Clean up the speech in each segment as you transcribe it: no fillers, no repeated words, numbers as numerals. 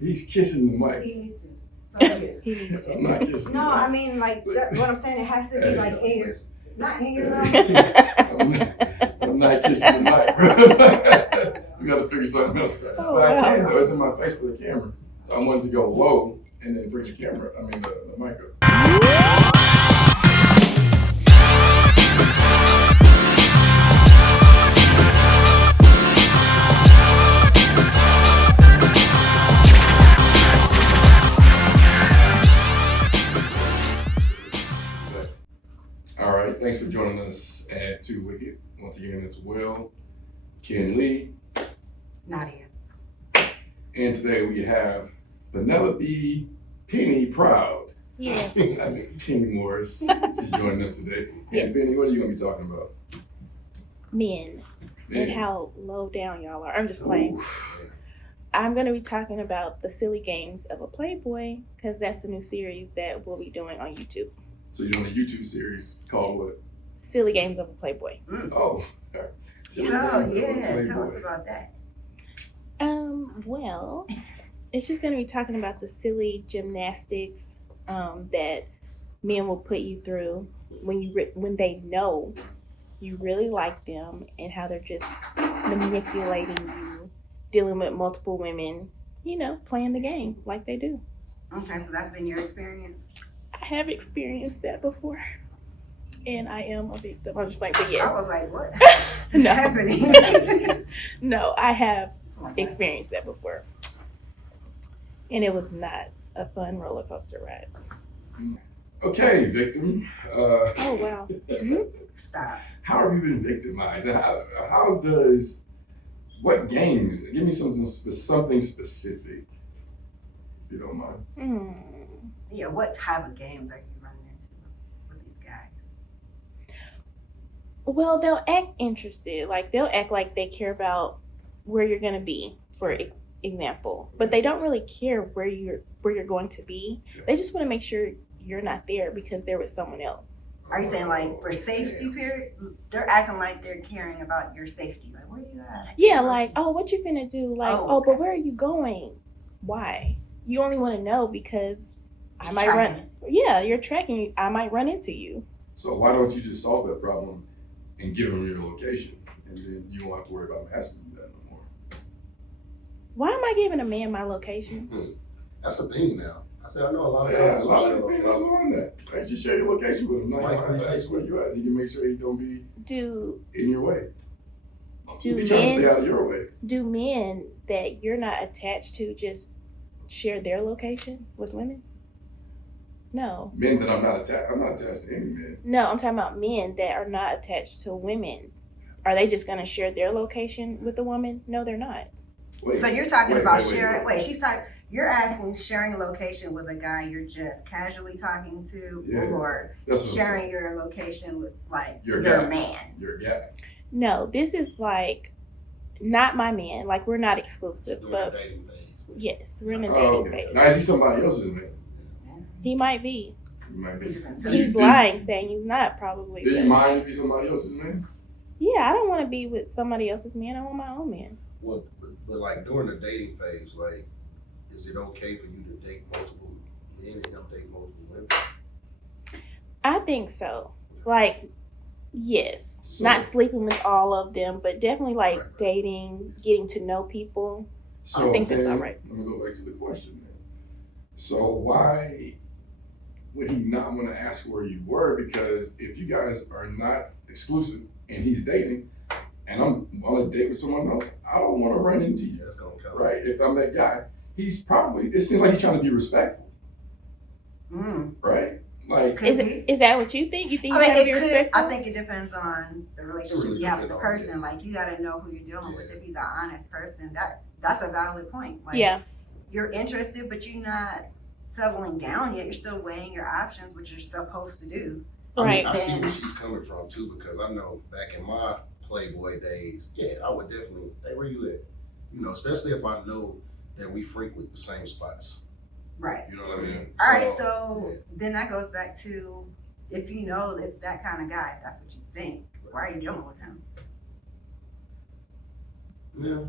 He's kissing the mic. He needs to. So, yeah. He needs I'm to. not kissing No, the mic. I mean, like, what I'm saying, it has to be like in your, not in your mouth. I'm not kissing the mic, bro. We gotta figure something else out. Oh, But I can wow. though, it's in my face with the camera. So I wanted to go low and then bring the camera, the mic up. All right, thanks for joining us at Two Wicked. Once again, it's Will, Ken Lee, Nadia. and today we have Penelope Penny Proud. Yes. I mean, Penny Morris. She's joining us today. And Yes. Penny, what are you going to be talking about? Men and how low down y'all are. I'm just playing. Oof. I'm going to be talking about the silly games of a Playboy because that's the new series that we'll be doing on YouTube. So you're doing a YouTube series called what? Silly games of a Playboy. Oh. So, yeah, tell us about that. Well, it's just going to be talking about the silly gymnastics that men will put you through when they know you really like them and how they're just manipulating you, dealing with multiple women, playing the game like they do. Okay, so that's been your experience? I have experienced that before, and I am a victim. I'm just like, but yes. I was like, what is No. happening? No, I have Oh my God. experienced that before, and it was not a fun roller coaster ride. Okay, victim. Oh wow. Stop. How have you been victimized? And what games? Give me something specific, if you don't mind. Yeah, what type of games are you running into with these guys? Well, they'll act interested. Like they'll act like they care about where you're gonna be, for example, but they don't really care where you're going to be. They just want to make sure you're not there because they're with someone else. Are you saying like for safety period? They're acting like they're caring about your safety. Like, where you at? Yeah, like, oh, what you finna do? Like, Oh, but okay. where are you going? Why? You only want to know because I You're might tracking. run. Yeah, you're tracking. I might run into you. So why don't you just solve that problem and give them your location, and then you won't have to worry about them asking you that no more. Why am I giving a man my location? That's the thing now. I said I know a lot of Yeah, a guys who lot share of females location. are on that. Right? You share your location with them. Now you Like, have to ask where you at. You can make sure he don't be Do in your way. do He trying to stay men out of your way. do men that you're not attached to just share their location with women? No. Men that I'm not attached to any men. No, I'm talking about men that are not attached to women. Are they just going to share their location with the woman? No, they're not. Wait, So you're talking wait, about wait, sharing. wait. Wait, she's talking. You're asking sharing a location with a guy you're just casually talking to, Yeah. or That's what I'm sharing saying. your location with like Your your guy. man. You're a guy. No, this is like not my man. Like we're not exclusive, Doing the but dating phase. yes, we're in a Oh, dating okay. phase. Now is he somebody else's man? He might be. You might be. He's just Do you- He's do- lying, saying he's not probably. Do you but- mind if he's somebody else's man? Yeah, I don't want to be with somebody else's man. I want my own man. Well, but like during the dating phase, like, is it okay for you to date multiple men and him date multiple women? I think so. Like, yes, So- not sleeping with all of them, but definitely like Right. dating, getting to know people. So think that's then, all right. Let me go back to the question then. So why would he not want to ask where you were? Because if you guys are not exclusive and he's dating and I'm on a date with someone else, I don't want to run into you, Yeah, that's gonna count. right? If I'm that guy, it seems like he's trying to be respectful, right? Like, Could be. Is that what you think? You think I you're mean, trying to it be could. respectful? I think it depends on the relationship really you have with depend the on, person. Like, you got to know who you're dealing with. If he's an honest person, that's a valid point. Like, Yeah. you're interested, but you're not settling down yet. You're still weighing your options, which you're supposed to do. I mean, Right. I see where she's coming from too, because I know back in my Playboy days, yeah, I would definitely, hey, where you at? You know, especially if I know that we frequent the same spots. Right. You know what I mean? All right. So then that goes back to, if you know it's that kind of guy, if that's what you think, why are you dealing with him? yeah.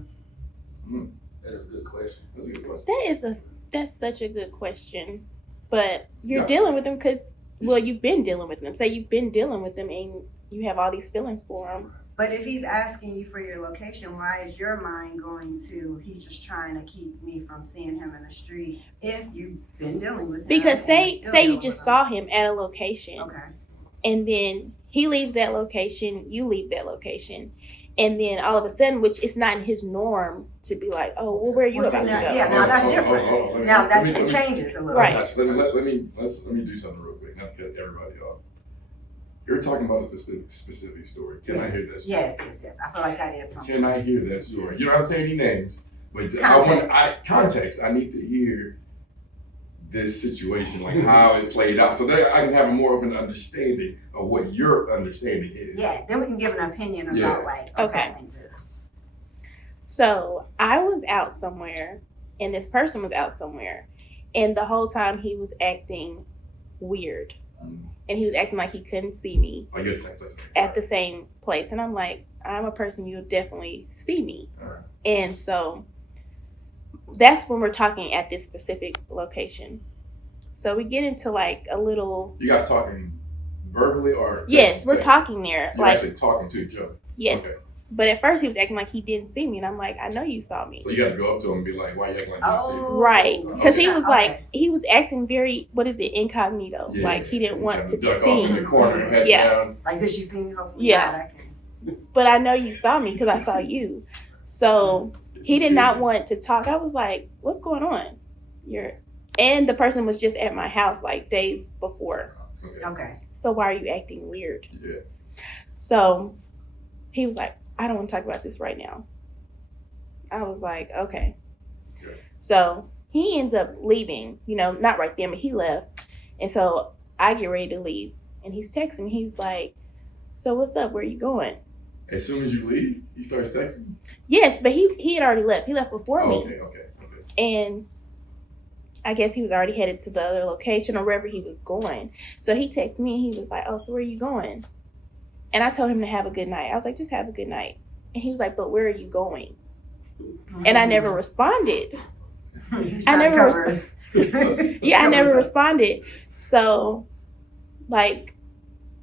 Mm. That is a good question. That's a good question. That's such a good question. But you're Yeah. dealing with them because, well, you've been dealing with them. Say you've been dealing with them and you have all these feelings for them. But if he's asking you for your location, why is your mind going to, he's just trying to keep me from seeing him in the streets if you've been dealing with him? Because and you're say still say you dealing just with saw him at a location. Okay. And then he leaves that location, you leave that location. And then all of a sudden, which is not in his norm to be like, oh, well, where are you Well, about see, to go? now- yeah, now that's different. Let me- Now let that me- it let me- changes a little. Right. Let me do something real quick, not to cut everybody off. You're talking about a specific story. Can I hear that story? Yes. I feel like that is something. Can I hear that story? You don't have to say any names, but context. I need to hear this situation, like how it played out, so that I can have a more open understanding of what your understanding is. Yeah, then we can give an opinion about Yeah. like, Okay. I think this. So I was out somewhere and this person was out somewhere. And the whole time he was acting weird. And he was acting like he couldn't see me Oh, you're the same place. at the same place. And I'm like, I'm a person you'll definitely see me. Alright. And so that's when we're talking at this specific location. So we get into like a little. You guys talking verbally or? Yes, we're text? talking there. You're Like, actually talking to each other. yes. Okay. But at first he was acting like he didn't see me. And I'm like, I know you saw me. So you got to go up to him and be like, "Why you acting like you don't see me?" Right. Because he Okay. was like, he was acting very, what is it, incognito. Yeah, like he didn't he's want trying to be duck off in the seen. corner, head Yeah. down. Like, did she see me? Hopefully Yeah. not. I can. But I know you saw me because I saw you. So he did not want to talk. I was like, what's going on? And the person was just at my house like days before. Okay. Okay. So why are you acting weird? Yeah. So he was like, I don't want to talk about this right now. I was like, okay. Yeah. So he ends up leaving, not right then, but he left. And so I get ready to leave. And he's texting. He's like, so what's up? Where are you going? As soon as you leave, he starts texting. Yes, but he had already left. He left before me. Okay. And I guess he was already headed to the other location or wherever he was going. So he texted me and he was like, oh, so where are you going? And I told him to have a good night. I was like, just have a good night. And he was like, but where are you going? And I never responded. I never responded. So, like,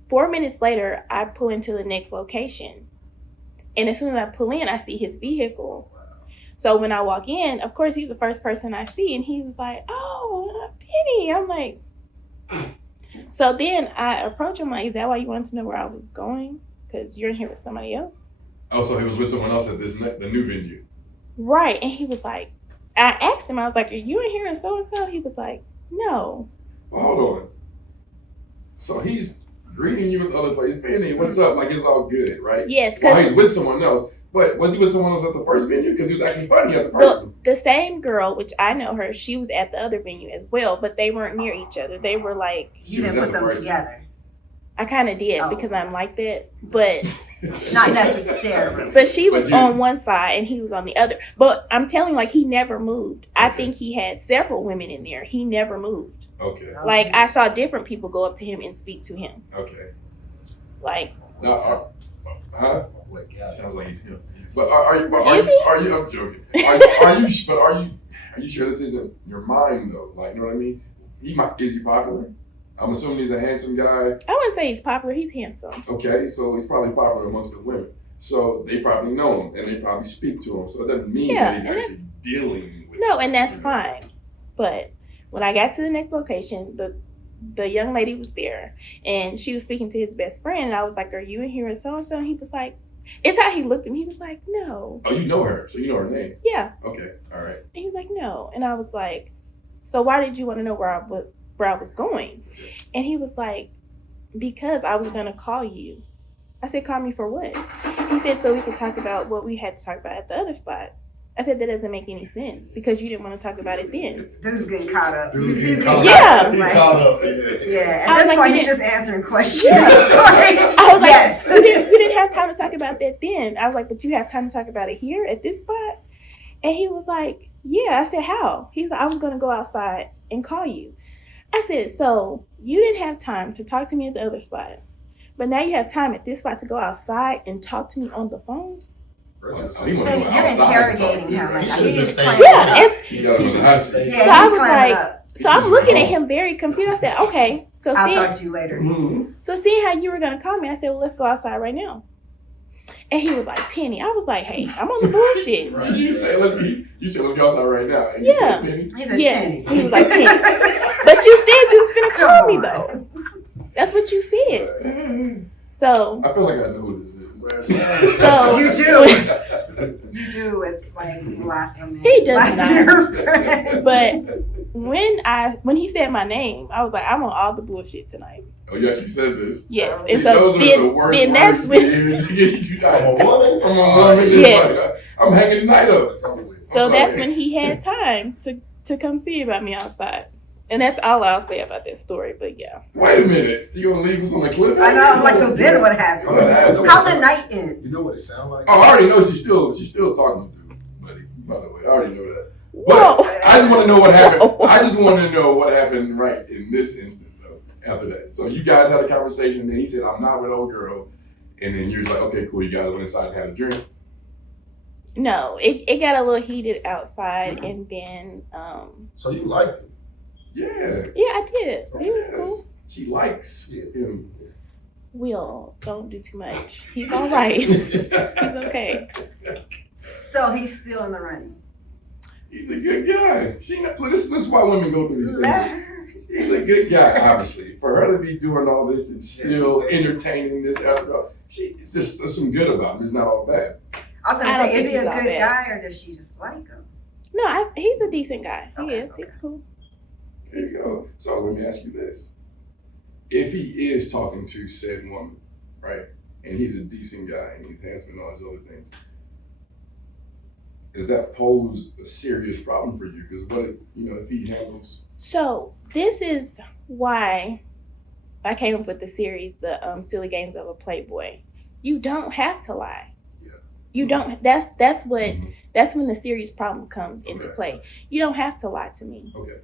4 minutes later, I pull into the next location. And as soon as I pull in, I see his vehicle. So when I walk in, of course, he's the first person I see. And he was like, oh, Penny. I'm like, so then I approach him like, is that why you wanted to know where I was going? Because you're in here with somebody else? Oh, so he was with someone else at the new venue. Right. And he was like, I asked him, I was like, are you in here and so-and-so? He was like, no. Well, hold on. So he's greeting you with the other place. Penny, what's up? Like, it's all good, right? Yes. While he's with someone else. But was he with someone else at the first venue? Because he was acting funny at the first one. The same girl, which I know her, she was at the other venue as well, but they weren't near each other. They were like, You didn't put them together. I kind of did because I'm like that, but Not necessarily. but she was But you- on one side and he was on the other. But I'm telling you, like, he never moved. I think he had several women in there. He never moved. Okay. Like, I saw different people go up to him and speak to him. Okay. Like, Now, huh? What guy? Sounds like he's him. But are you? I'm joking. Are you sure this isn't your mind though? Like, you know what I mean? Is he popular? I'm assuming he's a handsome guy. I wouldn't say he's popular. He's handsome. Okay, so he's probably popular amongst the women. So they probably know him and they probably speak to him. So it doesn't mean that he's and actually dealing with. No, and that's you know. fine. But when I got to the next location, the young lady was there and she was speaking to his best friend. And I was like, are you in here with so-and-so? And he was like, it's how he looked at me. He was like, no. Oh, you know her, so you know her name. Yeah. Okay, all right. And he was like, no. And I was like, so why did you want to know where I was going? And he was like, because I was going to call you. I said, call me for what? He said, so we could talk about what we had to talk about at the other spot. I said, that doesn't make any sense because you didn't want to talk about it then. Dude's getting caught up. Dude's He's getting getting caught caught up. up. He Like, caught up. yeah, I at was this like, point, you he's didn't- just answering questions. Yeah. Like, I was like, yes. you didn't have time to talk about that then. I was like, but you have time to talk about it here at this spot? And he was like, yeah. I said, how? He's like, I was going to go outside and call you. I said, so you didn't have time to talk to me at the other spot, but now you have time at this spot to go outside and talk to me on the phone? Bro, just- He wanna go You're outside and talk interrogating to him her. right He now. should've He just is stayed clamming Yeah, up. it's- He got him in the hot seat. Yeah, So I he's was clamming like- up. So I'm looking at him very confused. I said, okay. So I'll seeing, talk to you later. Mhm. so seeing how you were gonna call me, I said, well, let's go outside right now. And he was like, Penny. I was like, hey, I'm on the bullshit. Right. You said let's go outside right now. And you Yeah. said, Penny. He said, Yeah, Penny. he was like, Penny. But you said you was gonna Come call me on. though. That's what you said. I So feel like I know who this is. So- You do. You do. It's like lots of men. He does Lots of not. your friends. But when he said my name, I was like, I'm on all the bullshit tonight. Oh, you actually said this. Yes. See, And those so are the worst then that's words when to hear to get you I'm a tired. woman. I'm a woman. Yes. Like, I'm hanging the night up. It's over with. so I'm that's like- when he had time to come see about me outside. And that's all I'll say about that story. But yeah. Wait a minute. You gonna leave us on the cliff? I know. I'm like, so then what happened? What happened? How'd the night end? You know what it sounds like? Oh, I already know she's still talking to you, buddy. By the way, I already know that. But Whoa. I just want to know what happened. I just want to know what happened right in this instant, though. After that, so you guys had a conversation, and he said, "I'm not with old girl," and then you was like, "Okay, cool." You guys went inside and had a drink. No, it got a little heated outside, and then So you liked him? Yeah. yeah, I did. He was Yes. cool. She likes Yeah. him. Will, don't do too much. He's all right. He's okay. So he's still in the running. He's a good guy. This is why women go through these Let things. her. He's a good guy, obviously. For her to be doing all this and still entertaining this after all, there's some good about him. It's not all bad. I was I gonna don't say, is think he a he's all good bad. guy or does she just like him? No, he's a decent guy. He Okay, is. okay. He's cool. There you go. So let me ask you this. If he is talking to said woman, right, and he's a decent guy and he's handsome and all those other things, does that pose a serious problem for you? Because what if, if he handles... So this is why I came up with the series, the Silly Games of a Playboy. You don't have to lie. Yeah. You don't. That's what. Mhm. That's when the serious problem comes into Okay. play. You don't have to lie to me. Okay.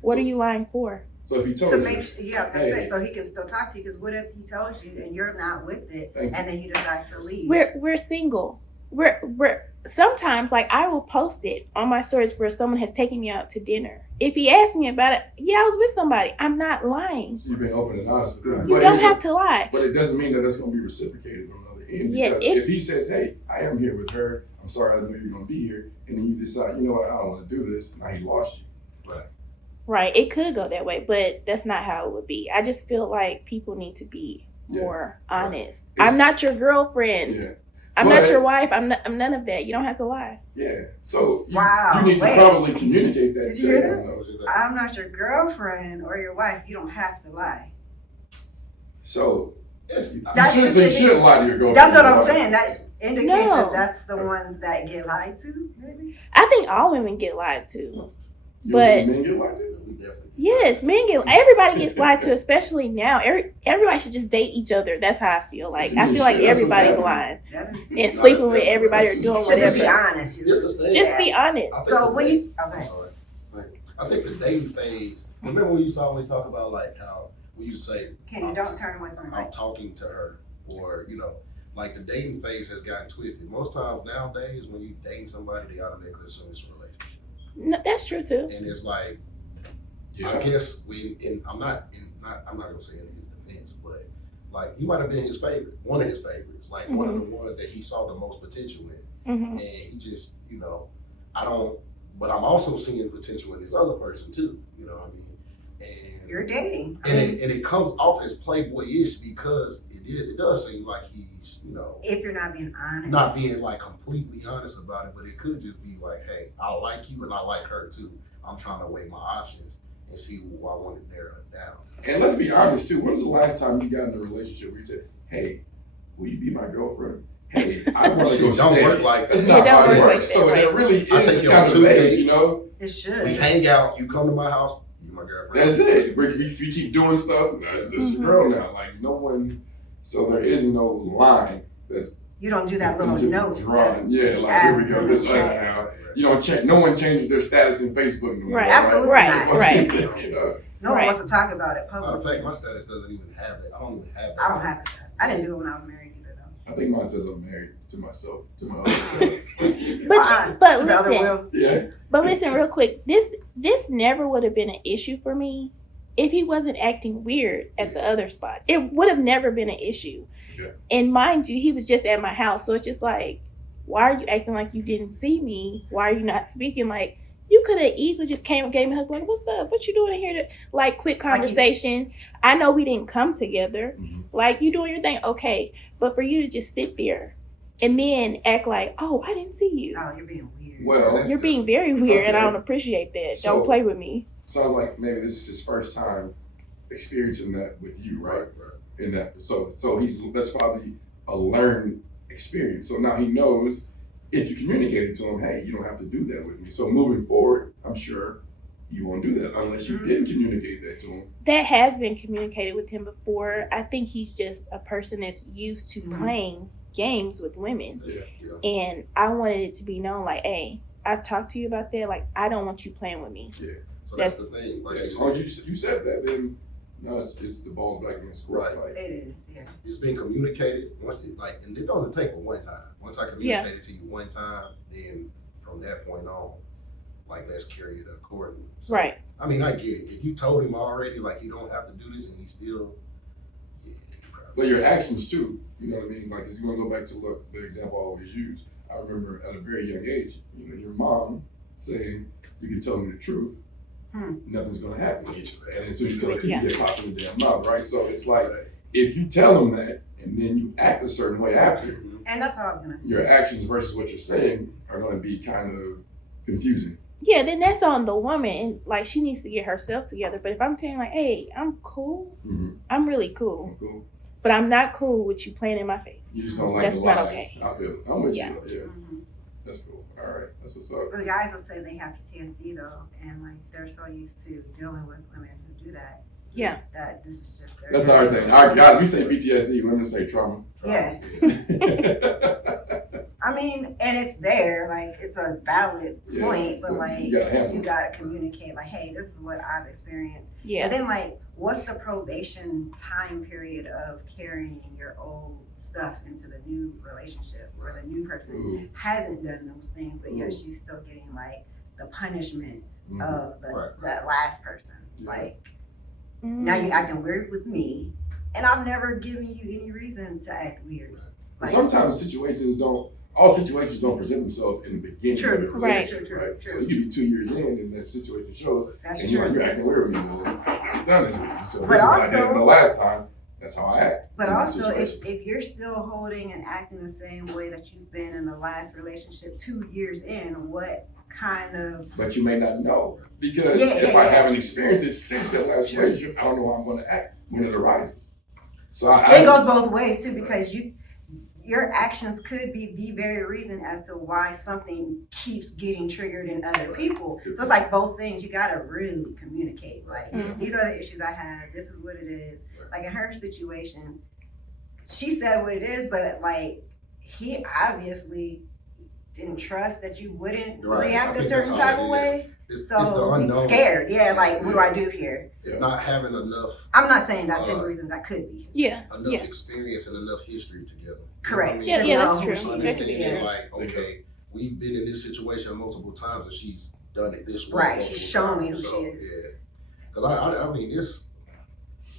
What So- are you lying for? So if he told To you... make sure, yeah, I was gonna say, Hey. so he can still talk to you, because what if he tells you and you're not with it, Thank you. and then you decide to leave? We're single. We're sometimes, like, I will post it on my stories where someone has taken me out to dinner. If he asks me about it, yeah, I was with somebody. I'm not lying. You've been open and honest with him. You don't have to lie. But it doesn't mean that that's going to be reciprocated on the other end. Yeah, Because if- if he says, hey, I am here with her, I'm sorry I didn't know you were going to be here, and then you decide, you know what, I don't want to do this, now he lost you. Right. It could go that way, but that's not how it would be. I just feel like people need to be Yeah. more honest. It's- I'm not your girlfriend. Yeah. I'm But- not your wife. I'm none of that. You don't have to lie. Yeah. So you, Wow, you need to wait. probably communicate that Did to you hear him. That was just like- I'm not your girlfriend or your wife. You don't have to lie. So It's- That's you just should, the- shouldn't lie to your girlfriend. That's what I'm Right. saying. That indicates No. that that's the ones that get lied to, maybe? I think all women get lied to. You But- think men get lied to? We definitely. Yes, men get. Everybody gets lied to, especially now. Everybody should just date each other. That's how I feel. Like, I feel like Shit, that's what's everybody's happening. lying That is, and No, sleeping with that's everybody or definitely- doing should just be whatever. honest. This the thing. Just be honest. I think So the when thing- you, okay. Sorry. I think the dating phase. Remember we used to always talk about like how we used to say Kenny, don't turn away from the I'm mic. talking to her, or like the dating phase has gotten twisted. Most times nowadays, when you dating somebody, they automatically assume it's a relationship, No, that's true too. and it's like Yeah. I guess I'm not gonna say in his defense, but like you might have been his favorite, one of his favorites, like one of the ones that he saw the most potential in, Hmm. and he just I don't. But I'm also seeing potential in this other person too. You know what I mean? And You're dating. I and mean, it comes off as Playboy-ish because it does seem like he's if you're not being honest. not being like completely honest about it, but it could just be like, hey, I like you and I like her too. I'm trying to weigh my options and see who I want to narrow it down to. And let's be honest too. When was the last time you got in a relationship where you said, "Hey, will you be my girlfriend? Hey, I want to go Shit don't stay." work like That's that. not It how don't it work like works. that, So right. it really I is take it's you kind on of 2 vague, dates. It should. We hang out, you come to my house, you my girlfriend. That's it. We keep doing stuff. That's your girl now. Like no one. So there is no line that's You don't do that little into note. drawn. Yeah, like Ask here we go. them This to us check. now. You don't check. No one changes their status in Facebook no more. Right. Absolutely Right. not. Right. You know. No one Right. wants to talk about it Matter of publicly. fact, my status doesn't even have that. I don't even have that. I don't have to. I didn't do it when I was married either, though. I think mine says I'm married to myself, to my other But The other listen, will. Yeah. but listen, real quick. This never would have been an issue for me if he wasn't acting weird at the other spot. It would have never been an issue. Yeah. And mind you, he was just at my house, so it's just like, why are you acting like you didn't see me? Why are you not speaking? Like, you could have easily just came and gave me a hug, like, what's up? What you doing here? Like, quick conversation. I know we didn't come together. Mm-hmm. Like, you doing your thing, okay. But for you to just sit there and then act like, oh, I didn't see you. Oh, you're being weird. Well, You're being very weird, and I Okay. don't appreciate that. So- Don't play with me. sounds like maybe this is his first time experiencing that with you, right? In that, so that's probably a learned experience. So now he knows if you communicate it to him, hey, you don't have to do that with me. So moving forward, I'm sure you won't do that unless you didn't communicate that to him. That has been communicated with him before. I think he's just a person that's used to playing games with women. Yeah. And I wanted it to be known, like, hey, I've talked to you about that. Like, I don't want you playing with me. So that's the thing. Like Yeah, she as long said, as you said that, then no, it's the ball's back in his court. Right. Like, It is, yeah. it's been communicated once. And it doesn't take but one time. Once I communicated to you one time, then from that point on, like, let's carry it accordingly. So, Right. I mean, I get it. If you told him already, like, you don't have to do this, and he still, but your actions too, you know what I mean? Like, if you want to go back to the example I always use, I remember at a very young age, you know, your mom saying, you can tell me the truth, nothing's going to happen. And so you tell her, you get popped in the damn mouth, right? So it's like, if you tell them that, and then you act a certain way after, And that's what I was gonna say. your actions versus what you're saying are going to be kind of confusing. Yeah, then that's on the woman. And, like, she needs to get herself together. But if I'm telling, like, hey, I'm cool. Mm-hmm. I'm really cool. Cool. But I'm not cool with you playing in my face. You just don't like That's the not lies. okay. I feel it. I'm with Yeah. you. Yeah, Mhm. that's cool. All right, that's what's up. But the guys will say they have PTSD though, and like they're so used to dealing with women who do that. Yeah. That this is just their. That's our thing. All right, guys, we say PTSD, women say trauma. Yeah. I mean, and it's there, like it's a valid Yeah, point, but like you gotta handle you it. gotta communicate, like, hey, this is what I've experienced. Yeah. And then like, what's the probation time period of carrying your old stuff into the new relationship where the new person Ooh. hasn't done those things, but yet Ooh. she's still getting like the punishment Mhm. of the Right. that last person. Yeah. Like Mm. now you're acting weird with me, and I've never given you any reason to act weird. But Like, sometimes all situations don't present themselves in the beginning True, of the right. relationship, True, right? true, So true. you could be 2 years in and that situation shows, that's and you're true. acting weird with me. Well, I've done this with you, so But this is what I did also- the last time. That's how I act. But in that also, situation. if you're still holding and acting the same way that you've been in the last relationship 2 years in, what kind of But you may not know because Yeah, if yeah, I yeah. haven't experienced it since that last Sure. relationship, I don't know how I'm going to act when it arises. So it goes both ways too, because your actions could be the very reason as to why something keeps getting triggered in other people. So it's like both things. You gotta really communicate. Like, Mhm. these are the issues I have. This is what it is. Like in her situation, she said what it is, but like he obviously didn't trust that you wouldn't Right. I react a think that's certain all type it of is. way. it's So the unknown. he's scared. Yeah, like what do I do here? If not having enough I'm not saying that's his reason. That could be. Yeah. enough experience and enough history together. Correct. Yeah, To yeah, know that's who true. she is. That could be Understanding, true. like, okay, we've been in this situation multiple times, and she's done it this way. Right, multiple she's shown me times. who So, she is. Yeah, because I mean,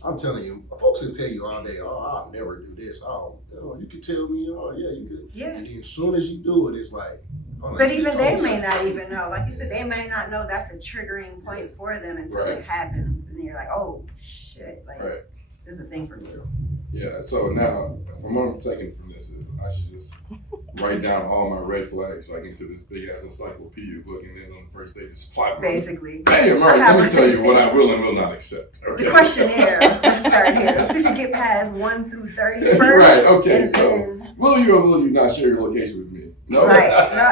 I'm telling you, folks will tell you all day, oh, I'll never do this. Oh, you can tell me, oh, yeah, you could. Yeah. And then as soon as you do it, it's like, oh, no, But you even just they told me. may not even know. Like you said, they may not know that's a triggering point for them until Right. it happens. And you're like, oh, shit. Like, Right. this is a thing for me. Yeah, so now, from what I'm taking from this is I should just write down all my red flags like into this big ass encyclopedia book, and then on the first day just plot. Basically. Bam! All right, let me tell you what I will and will not accept. Okay. The questionnaire. Let's start here. Let's see if you get past 1 through 30 first. Right, okay, and so- then- Will you or will you not share your location with me? No. Right.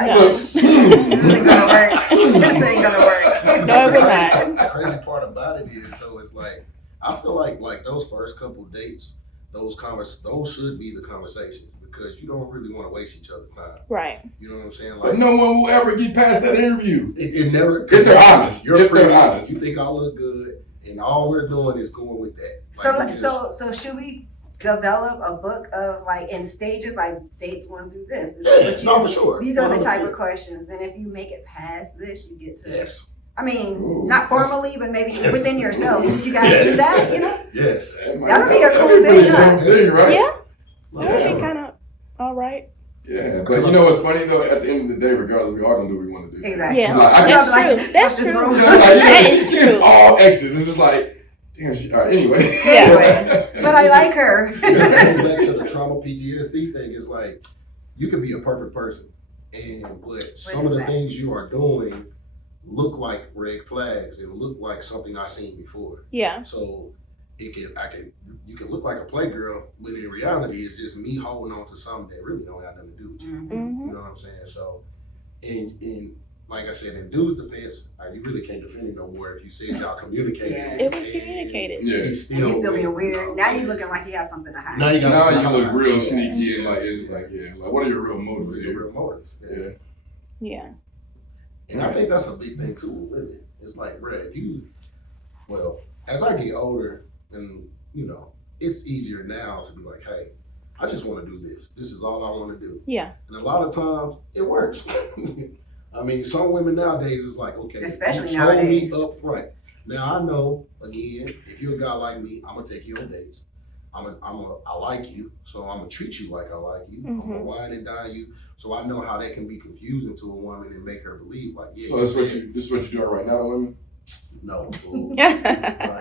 No, Look. this isn't gonna work. This ain't gonna work. No, it will not. The crazy part about it is, though, is like, I feel like those first couple dates, those should be the conversations, because you don't really want to waste each other's time. Right. You know what I'm saying? But Like, no one will ever get past that interview. it never. If they're honest. You're If pretty. they're honest. You think I look good, and all we're doing is going with that. So, Like, you just- so should we develop a book of like in stages, like dates 1 through this. This is what you No, do. for sure. These are the type 100%. of questions. Then if you make it past this, you get to. Yes. I mean, Ooh, not formally, but maybe yes. within yourself. You guys Yes. do that, you know? Yes. That'll be a cool thing, Pretty huh? dope thing, right? Yeah, For that would sure. be kind of all right. Yeah, but you know what's funny though? At the end of the day, regardless, we all gonna do what we want to do. Exactly. Yeah, Like, I that's can- true. That's This true. room. You know, like, That she is sees true. all exes. It's just like, damn. All right, anyway. Anyways, but I like her. It just goes back to the trauma PTSD thing. It's like you could be a perfect person, but some of is the that? things you are doing look like red flags and look like something I've seen before. Yeah, So you can look like a playgirl, but in reality, it's just me holding on to something that really don't have nothing to do with you. Mhm. hmm You know what I'm saying? So, in like I said, in dude's defense, you really can't defend him no more if you said y'all communicated. Yeah. it was and communicated. Yeah. He's And still, you still being with, weird. Now you looking like you have something to hide. Now you got Now something you to look hide. real Yeah. sneaky and like it's like like what are your real motives What's your here? real motives? Yeah. Yeah, And I think that's a big thing too with women. It's like, bruh, as I get older, and it's easier now to be like, hey, I just want to do this. This is all I want to do. yeah, And a lot of times it works. I mean, some women nowadays is like, okay, Especially you told nowadays. me up front. Now I know, again, if you're a guy like me, I'm gonna take you on dates. I like you, so I'm gonna treat you like I like you. I'm gonna Mhm. wine and dine you, so I know how that can be confusing to a woman and make her believe like, yeah. So this is what you're doing right now, women. No, fool. yeah.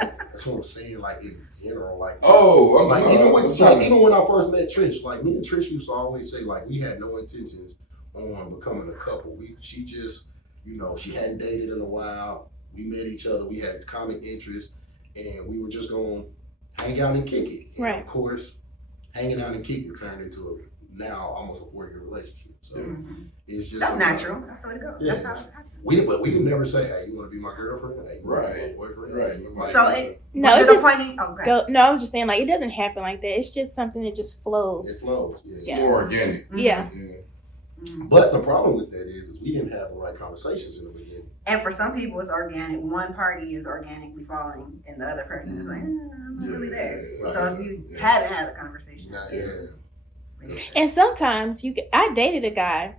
Like, that's what I'm saying. Like in general, like Oh, I'm like I'm trying to- even when I first met Trish, like me and Trish used to always say like we had no intentions on becoming a couple. She just, she hadn't dated in a while. We met each other. We had common interests, and we were just gonna hang out and kick it. And Right. of course, hanging out and kicking turned into now almost a 4-year relationship. So Mhm. it's just That's natural. That's the way to go. Yeah. That's how it happens. we would never say, hey, you want to be my girlfriend? Hey, you want to be my boyfriend? Right. Like, So it- No, Was it it a just funny? Okay. go. No, I was just saying like it doesn't happen like that. It's just something that just flows. it flows. Yeah. It's Yeah. more organic. Mhm. Yeah. Yeah. Mhm. But the problem with that is we didn't have the right conversations in the beginning. And for some people, it's organic. One party is organically falling, and the other person is like, I'm not really there. Yeah. So if you Yeah. haven't had the conversation, Now, Yeah. And sometimes I dated a guy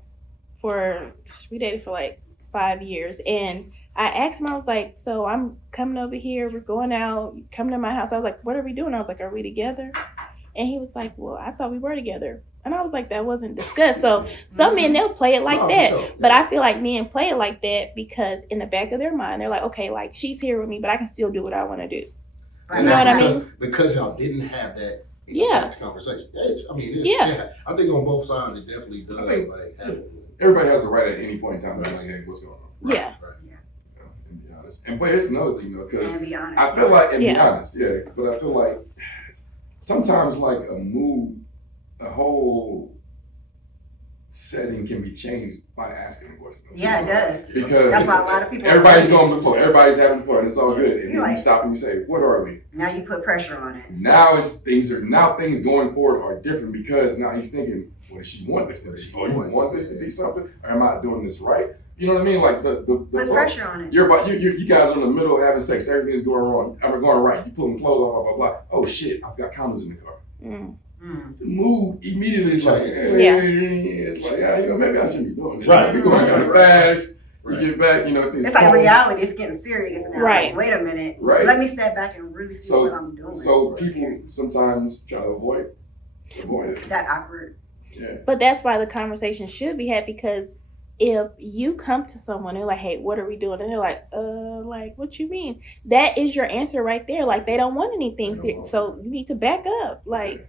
we dated for like 5 years, and I asked him, I was like, so I'm coming over here, we're going out, you come to my house. I was like, what are we doing? I was like, are we together? And he was like, well, I thought we were together. And I was like, that wasn't discussed. So some men, they'll play it like No, that. for sure. But I feel like men play it like that because in the back of their mind, they're like, okay, like she's here with me, but I can still do what I want to do. Right, And You know that's what I mean? Because y'all didn't have that Yeah. exact conversation. I mean, Yeah. I think on both sides it definitely does I think- like happen. Everybody has the right at any point in time to be like, hey, what's going on? Yeah. Right. You know, and be honest. And but here's another thing, because And be honest. I feel like, and be Yeah. honest, yeah, but I feel like sometimes like a mood, a whole setting can be changed by asking a question. Yeah, it does. Because That's why a lot of people. everybody's going before, everybody's having fun, it's all good. And You're then you like- stop and you say, what are we? Now you put pressure on it. Now things going forward are different because now he's thinking, what does she want this to be? Oh, you want this to be something? Or am I doing this right? You know what I mean? Like the Puts pressure on it. You're about you guys are in the middle of having sex. Everything's going wrong. I'm going right. You pulling clothes off, blah blah blah. Oh shit! I've got condoms in the car. Mm. Mm. The move immediately is like, Yeah. it's like, maybe I shouldn't be doing this. Right. We're going kind of fast. Right. We get back, things It's like cold. reality. It's getting serious now. Right. Like, wait a minute. Right. Let me step back and really see So- what I'm doing. So people sometimes try to avoid it. That awkward. Yeah. But that's why the conversation should be had, because if you come to someone and like, hey, what are we doing? And they're like, like, what you mean? That is your answer right there. Like, they don't want anything serious. So you need to back up. Like,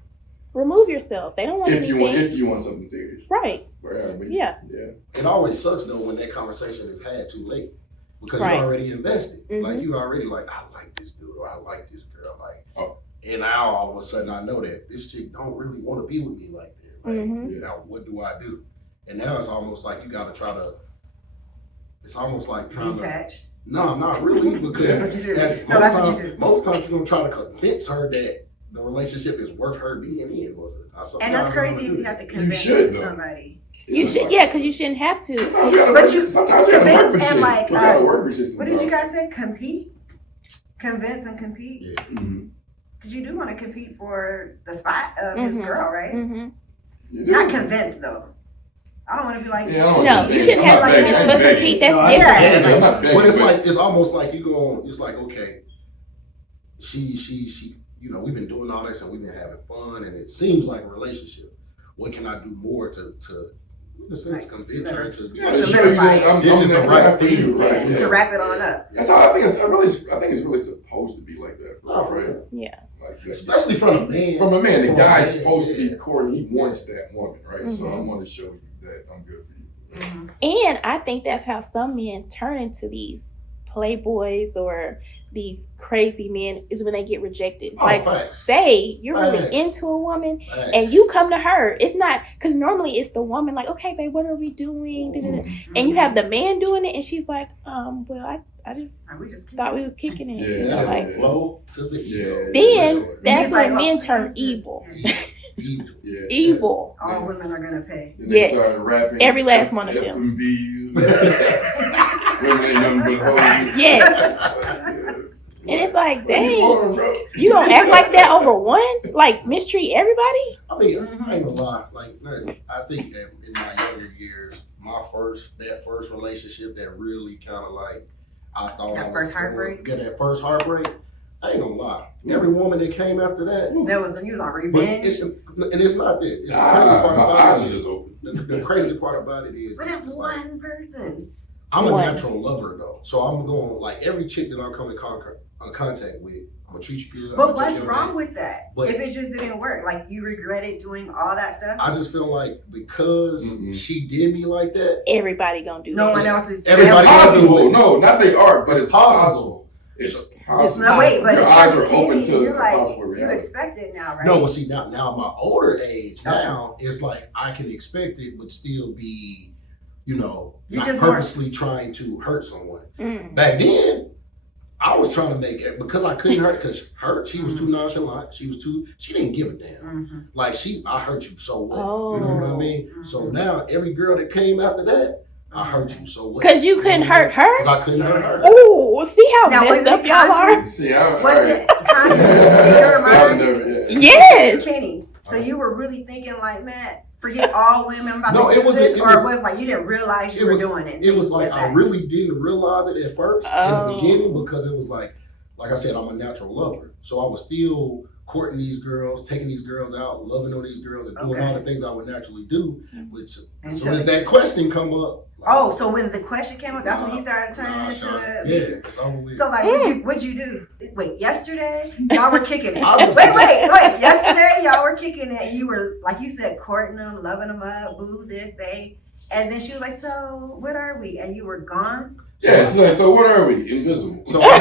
remove yourself. They don't want If anything. you want something serious. Right. Right. Yeah. Yeah. It always sucks though when that conversation is had too late because Right. you're already invested. Mhm. Like you already like, I like this dude or I like this girl. Like, Oh. and now all of a sudden I know that this chick don't really want to be with me like that. Like, Mhm. now what do I do? And now it's almost like you got to try to. It's almost like trying to. Detach. No, not really because That's what you do. that's, No, that's what most, you times, do. most times you're gonna try to convince her that the relationship is worth her being in most of the time. So And that's sometimes you're crazy gonna if do you that. have to convince should, though. somebody. You should, yeah, because you shouldn't have to. Sometimes you gotta But work, you- sometimes you gotta work for convince shit. and, like, you gotta work for shit What did you sometimes. guys say? Compete? Convince and compete? Yeah. Mhm. Because you do want to compete for the spot of his girl, right? Mm-hmm. You do. Not convinced though. I don't want to be like, Yeah, I don't No, wanna you be- shouldn't I'm have not like begging, this, I but ain't begging. compete. That's No, I ain't different. begging. I'm not begging, But it's but- like it's almost like you going. It's like okay, she. You know, we've been doing all this and we've been having fun, and it seems like a relationship. What can I do more to in a sense, convince her to Yeah, Yeah, it's she a says, little I'm This is that the guy right for you, thing. right? Yeah. to wrap it on up. That's how I think it's. I think it's really supposed to be like that. No, Right? Yeah. Like that's, especially from a man. from a man, the From a guy's man, supposed to yeah. be courting. He wants that woman, right? So I Mhm. want to show you that I'm good for you. Mhm. And I think that's how some men turn into these playboys or these crazy men is when they get rejected. Oh, like, facts. say you're really Facts. into a woman Facts. and you come to her. It's not because normally it's the woman like, okay, babe, what are we doing? Da-da-da. And you have the man doing it, and she's like, well, I just And we just keep thought we was kicking it. Yeah, You know, That is like, a blow to the ego. Then For sure. that's He's like, when men oh, turn evil. Evil. Yeah. Evil. all women are gonna pay. Then they Yes. started rapping Every last one of them. F&Bs. Women ain't nothing but hoes. Yes. And it's like, What you dang, want, bro? you gonna act like that over one? Like mistreat everybody? I mean, I ain't gonna lie. Like, I think that in my younger years, that first relationship that really kind of like, I thought That I was first doing- heartbreak? Yeah, that first heartbreak. I ain't gonna lie. Every woman that came after that, That was when you was on but revenge. and it's not that. It's the crazy Nah, part my about eyes it are is just open. the crazy part about it is But it's that's just like, one person. I'm a One. natural lover though, so I'm going like every chick that I come in contact with, I'm gonna treat you good. I'm But gonna take what's care of wrong that. with that? But- If it just didn't work, like you regretted doing all that stuff. I just feel like because Mm-mm. she did me like that, Everybody gonna do No that. one else is. Everybody It's else do possible. it. No, not they are, but It's it's possible. possible. It's possible. No, wait, but your eyes are open Kenny, to you're a like, possible you reality. expect it now, right? no, but see now my older age now, it's like I can expect it, but still be, You not just purposely trying to hurt someone. Mm. Back then, I was trying to make it because I couldn't hurt because she was too nonchalant. She didn't give a damn. Mm-hmm. Like I hurt you, so what? Oh. You know what I mean? So Mhm. now every girl that came after that, I hurt you, so what? Cause you couldn't hurt her? Because I couldn't hurt her. Ooh, see how Now, messed was up it y'all are? conscious? See, I Was it conscious in your mind? Yes. Kenny, so you were really thinking like, man, forget all women, I'm about No, to do it was- this, it or was- it was like you didn't realize you were doing it? It was like I really didn't realize it at first in the Oh. beginning because it was like I said, I'm a natural lover. So I was still courting these girls, taking these girls out, loving on these girls, and doing Okay. all the things I would naturally do. Which And as so- soon as that question come up, Oh, so when the question came up, that's when you started turning nah, into. sure. Yeah, it's over with. So like, what'd you do? Wait, yesterday y'all were kicking it. I was- wait. Yesterday y'all were kicking it. You were like you said, courting them, loving them up, boo this, babe. And then she was like, "So what are we?" And you were gone. Yeah, so what are we? Invisible. So I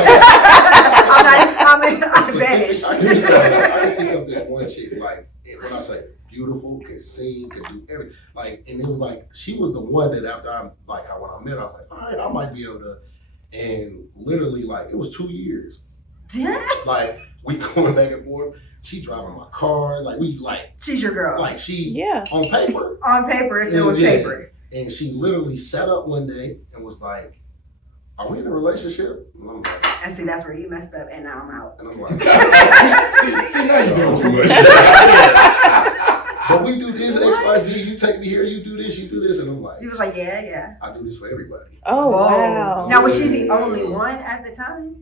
had, I'm vanished. I can think of this one chick, like when I say beautiful, can sing, can do everything. Like, and it was like she was the one that after when I met her, I was like, all right, I might be able to. And literally, like it was 2 years. Like we going back and forth. She driving my car. Like we She's your girl. like she Yeah. on paper. On paper, if there was Yeah. paper. And she literally sat up one day and was like, "Are we in a relationship?" And I'm like, And see, that's where you messed up, and now I'm out. and I'm like. see, now you're doing too much. But we do this, XYZ, you take me here, you do this, and I'm like, He was like, yeah. I do this for everybody. Oh Whoa. wow. Now, was she the only one at the time?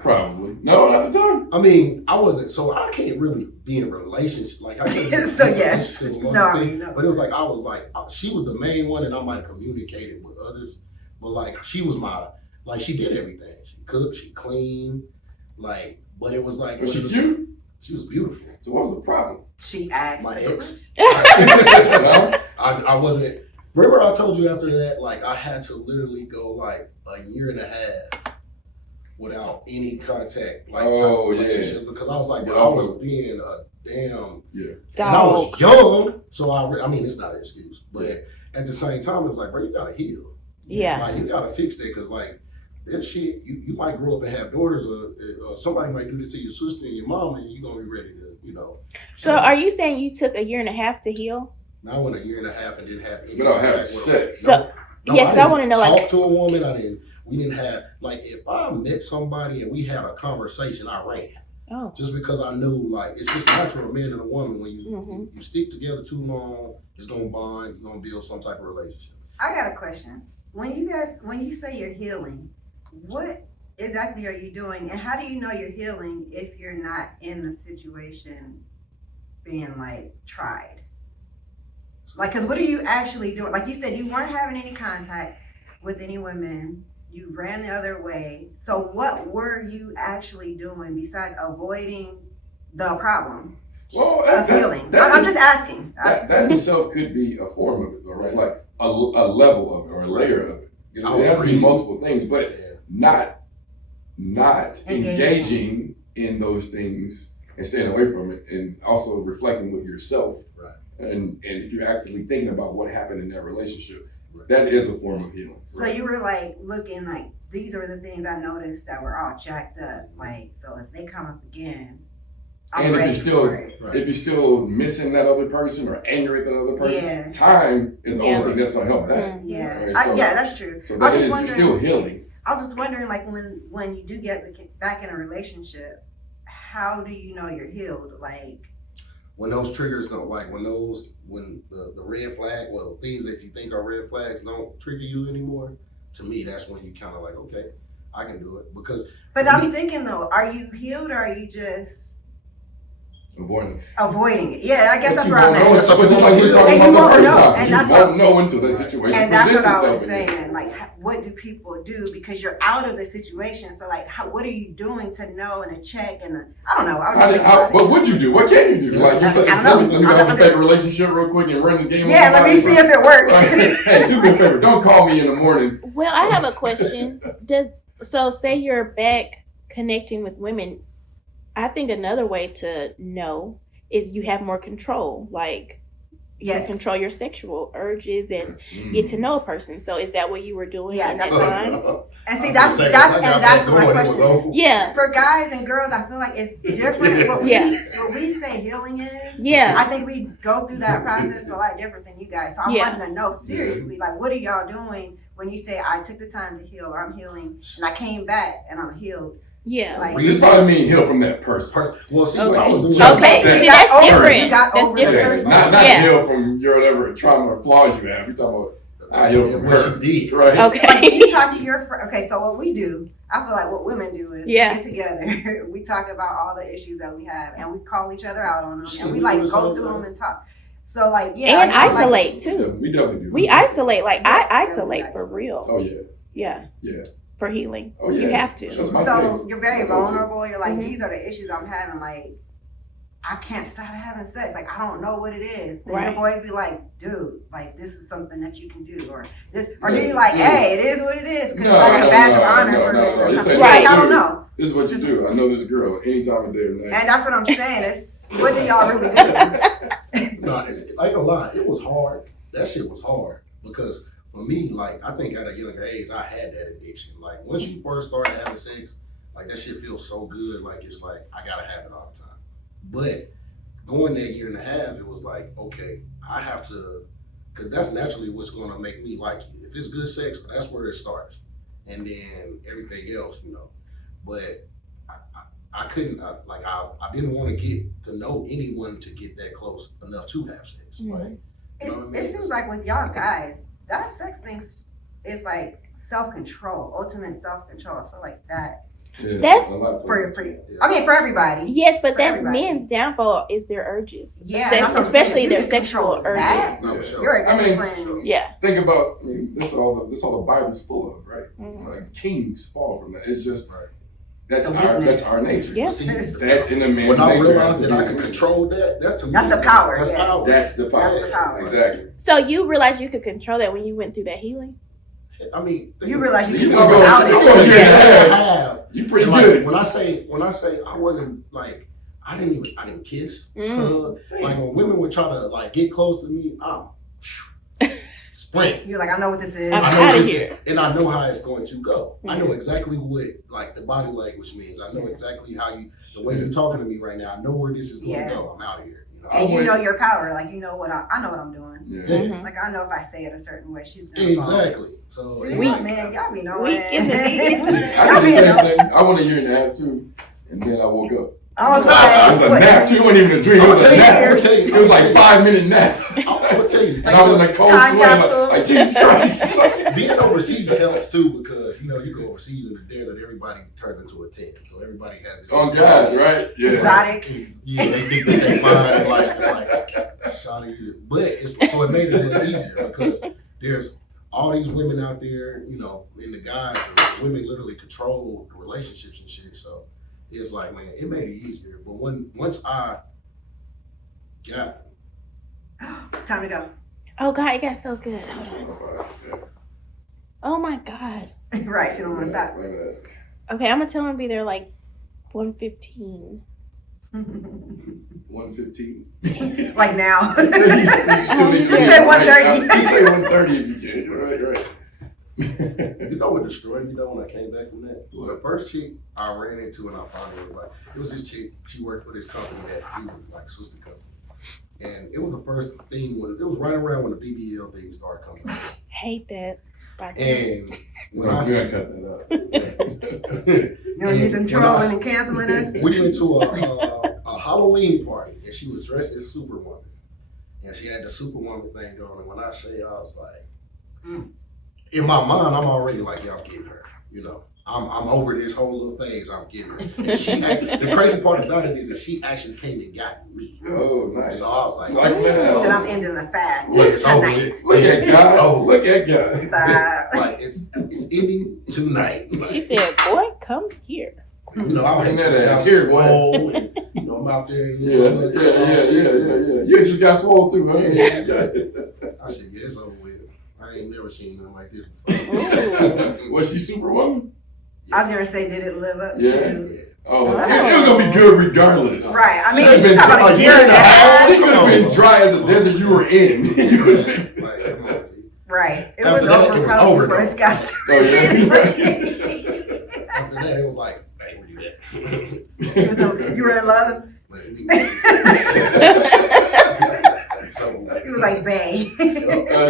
Probably. No, not the time. I mean, I wasn't, so I can't really be in a relationship. Like, I couldn't be So, in a yes. relationship with No, one I thing, mean, no. but it was like, I was like, she was the main one and I might have communicated with others, but like, she was she did everything. She cooked, she cleaned, but it was like, Was she it was- cute? She was beautiful. So what was the problem? She asked. My the ex. No? I wasn't. Remember, I told you after that, like I had to literally go like a year and a half without any contact, like type Oh, of yeah. relationship, because I was like, Get bro, I off was of being a damn, Yeah. and I was young, so I mean, it's not an excuse, but at the same time, it was like, bro, you gotta heal, Yeah. like you gotta fix that, because like that shit, you might grow up and have daughters, or somebody might do this to your sister and your mom, and you're gonna be ready to, So are you saying you took a year and a half to heal? Now I went a year and a half and didn't have any Without having contact with her. sex. So yes, I didn't want to know talk like to a woman. We didn't have if I met somebody and we had a conversation, I ran. Oh. Just because I knew, like, it's just natural, a man and a woman, when Mhm. you stick together too long, it's gonna bond, you're gonna build some type of relationship. I got a question. When you say you're healing, what exactly are you doing, and how do you know you're healing if you're not in a situation being like tried? Like, cause what are you actually doing? Like you said, you weren't having any contact with any women. You ran the other way. So what were you actually doing besides avoiding the problem Well, of healing? I'm just asking. That itself could be a form of it, though, right? Like a level of it or a layer of it. Because it has to be multiple things, but not engaging in those things and staying away from it, and also reflecting with yourself. Right. And if you're actively thinking about what happened in that relationship, that is a form of healing. So you were like looking like, these are the things I noticed that were all jacked up. Like, so if they come up again, I'm and ready if you're for it. if you're still missing that other person or angry at that other person, time is the only thing that's going to help that. Yeah, Right? So, yeah, that's true. So that is, you're still healing. I was just wondering, like, when you do get back in a relationship, how do you know you're healed? Like, when those triggers don't, like, when the red flag, well, things that you think are red flags don't trigger you anymore, to me, that's when you kind of like, okay, I can do it. Because, but I'm thinking though, are you healed or are you just avoiding it? Yeah, I guess that's where I'm at. But just like we were talking about the first time, you won't know until that situation and that's presents what I itself was saying. Like, what do people do? Because you're out of the situation. So, like, what are you doing to know and to check? And I don't know. What would you do? What can you do? Like you said, let me have a fake relationship real quick and run this game. Yeah, let me see if it works. Hey, do me a favor. Don't call me in the morning. Well, I have a question. So say you're back connecting with women. I think another way to know is you have more control. Like, you control your sexual urges and get to know a person. So is that what you were doing at that time? And see, that's my question. Yeah. For guys and girls, I feel like it's different. What we say healing is. Yeah. I think we go through that process a lot different than you guys. So I wanted to know seriously, like, what are y'all doing when you say I took the time to heal or I'm healing and I came back and I'm healed? Yeah. Like, you probably mean heal from that person. Well, see, okay. See, that's different. That's different. Not heal from your whatever trauma or flaws you have. You're talking about I heal from her. Right. Okay. Like, you talk to your friend. Okay, so what we do, I feel like what women do is we get together. We talk about all the issues that we have, and we call each other out on them, and we like go through them and talk. So like, and isolate too. We definitely do. We isolate. Like, I isolate for real. Oh yeah. Yeah. Yeah. For healing. Oh yeah. You have to. So you're very vulnerable. You're like, these are the issues I'm having. Like, I can't stop having sex. Like, I don't know what it is. Then your boys be like, dude, like, this is something that you can do, or this, or do you like, hey, it is what it is, because that's a badge of honor for me, or something. Right. I don't know. This is what you do. I know this girl any time of day or night. And that's what I'm saying. It's what do y'all really do? No, I ain't gonna lie. It was hard. That shit was hard because for me, like, I think at a younger age, I had that addiction. Like, once you first start having sex, like, that shit feels so good. Like, it's like, I gotta have it all the time. But going that year and a half, it was like, okay, I have to, because that's naturally what's gonna make me like you. If it's good sex, that's where it starts. And then everything else, you know. But I couldn't, I didn't want to get to know anyone to get that close enough to have sex. Mm-hmm. Right? It seems like with y'all guys, that sex thing is like self-control, ultimate self-control. I feel like that. Yeah, that's for everybody. Yes, but that's men's downfall is their urges. Yeah, especially their sexual urges. You're a disciplined. Think about. This all the Bible's full of, right? Mm-hmm. Like kings fall from that. It's just that's our nature. Yeah. See, that's in the man's when nature. I realized that I could control that, that's the power. That's power. That's the power. Exactly. So you realized you could control that when you went through that healing? I mean, you realize you can go without it. You pretty good. When I say I wasn't like I didn't kiss. Like when women would try to like get close to me, sprint. You're like, I know what this is. I'm out of here. And I know how it's going to go. I know exactly what like the body language means. I know exactly how the way you're talking to me right now. I know where this is going to go. I'm out of here. And you know your power, like you know what I know what I'm doing. Yeah. Mm-hmm. Like I know if I say it a certain way, she's gonna exactly. So see, man, y'all be knowing. Weak in the knees. I did the same thing. I went a year and a half too, and then I woke up. I was It was a like, nap too. It wasn't even a dream. It I'ma was a tell you, nap. I'ma tell you, It was like 5-minute nap. I'm gonna tell you. And I was in a cold Time sweat. capsule. Like Jesus Christ. Being overseas helps too because you go overseas in the desert, everybody turns into a tent, so everybody has this. Oh God, right? Yeah. exotic. Yeah, they think that they fine and like it's like shawty, but so it made it a little easier because there's all these women out there, and the guys, the women literally control the relationships and shit. So it's like, man, it made it easier. But once I got Time to go. Oh God, it got so good. Hold on. Oh my God. Right, you don't want to stop. Okay, I'm gonna tell him to be there like 1:15. 1:15. Like now. You still need to Just be say right. 1:30. Just say 1:30 if you can. Right. You know what destroyed me though when I came back from that? The first chick I ran into and I found it was this chick, she worked for this company that we were like sister company. And it was the first thing it was right around when the BBL thing started coming out. Hate that. And when We're I gonna cut that out. You don't need them trolling and canceling us. we went to a Halloween party and she was dressed as Superwoman. And she had the Superwoman thing going. And when I say I was like, in my mind, I'm already like, yeah, I'm getting her. I'm over this whole little phase. I'm getting her. And the crazy part about it is that she actually came and got me. Oh, nice. So I was like, Like She said I'm ending the fast Look, it's over tonight. with. Look at God. Oh, Look at God. Stop. like it's ending tonight. She said, "Boy, come here." I was And just that got ass here, boy. swole, and, I'm out there. And, Yeah. You just got swole too, huh? Yeah. I said, yeah, it's over with. I ain't never seen nothing like this before. Was she Superwoman? I was gonna say, did it live up Yeah. to? Yeah. Oh, it was gonna be good regardless. Right. I She mean, could've you been talk about dry. a year and a half. She could have been dry as a desert you were in. You would've been- Like, come on, G. Right. It After was that, over it was probably over, before though. this got Oh started. yeah. After that, it was like, hey, where you at? It was over. You were in love? Like, He was like, bae.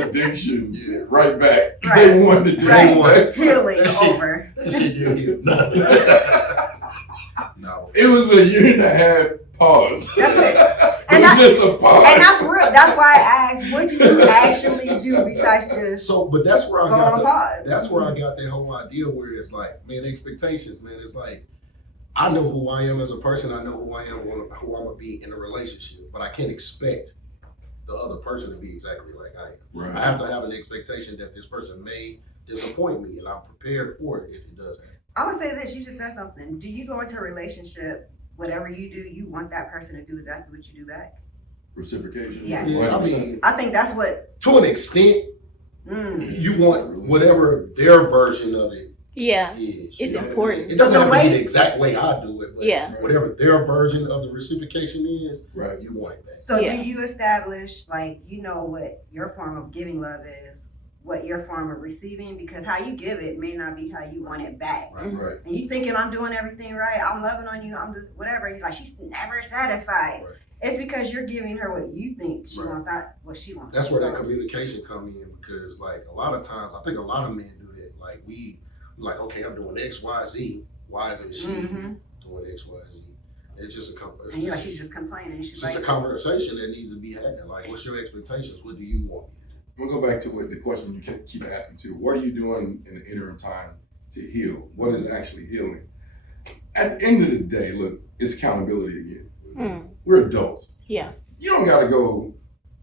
Addiction. Yeah. Right back. Right. Day one to day Right. one. Healing That shit- over. That shit didn't heal nothing. No. It was a year and a half pause. That's it. It And was that- just a pause. And that's real. That's why I asked, what do you actually do besides just So, but that's where I go got on pause? that's where I got that whole idea where it's like, man, expectations, man. It's like, I know who I am as a person. I know who I am, who I'm gonna be in a relationship, but I can't expect the other person to be exactly like I am. Right. I have to have an expectation that this person may disappoint me, and I'm prepared for it if it does happen. I would say this, you just said something. Do you go into a relationship, whatever you do, you want that person to do exactly what you do back? Reciprocation. Yeah. Yeah, I 100%. mean, I think that's what, to an extent, you want whatever their version of it Yeah, is. it's Yeah. important. It So doesn't the have to way- be the exact way I do it, but Yeah. whatever their version of the reciprocation is, Right. you want it back. so Yeah. do you establish, like, you know what your form of giving love is, what your form of receiving? Because how you give it may not be how you want it back. Right. And you thinking, I'm doing everything right, I'm loving on you, I'm just whatever. And you're like, she's never satisfied. Right. It's because you're giving her what you think she Right. wants, not what she wants. That's where that communication come in because, like, a lot of times, I think a lot of men do that. Like, we like, okay, I'm doing X, Y, Z. Why isn't she doing X, Y, Z? It's just a conversation. And you're like, she's just complaining. It's She's just like, a conversation that needs to be had. Like, what's your expectations? What do you want me to do? We'll go back to what the question you keep asking too. What are you doing in the interim time to heal? What is actually healing? At the end of the day, look, it's accountability again. We're adults. Yeah. You don't gotta go